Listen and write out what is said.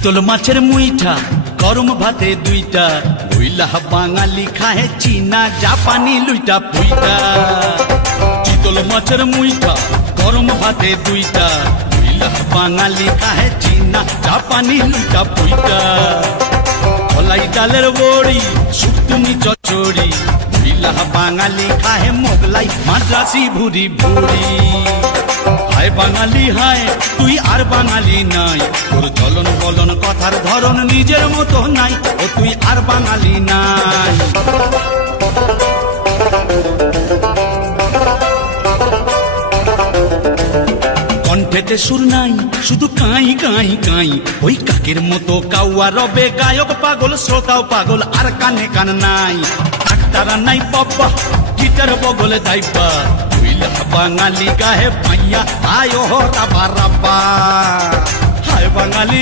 চিতল মাছের মুইঠা গরম ভাতে দুইটা বইলা বাঙালি খাহে চীনা জাপানি লুইটা পুইটা। চিতল মাছের মুইঠা গরম ভাতে দুইটা বইলা বাঙালি খাহে চীনা জাপানি লুইটা পুইটা। কলাই ডালের বড়ি শুক্তুনি চচ্চড়ি বইলা বাঙালি খাহে মোগলাই মাদ্রাসি ভুরি ভুরি। হায় বাঙালি হায় তুই আর বাঙালি নাই, তোর চলন বলন কথার ধরন নিজের মতো নাই, ও তুই আর বাঙালি নাই। কণ্ঠেতে সুর নাই শুধু কাই কাই কাই, ওই কাকের মতো কাউয়া রবে গায়ক পাগল শ্রোতাও পাগল আর কানে কান নাই। ডাক্তার নাই বাবা গিটার বগলে দাইবা বাঙালি গাহে পাইয়া আয় রাবা রাবা। হায় বাঙালি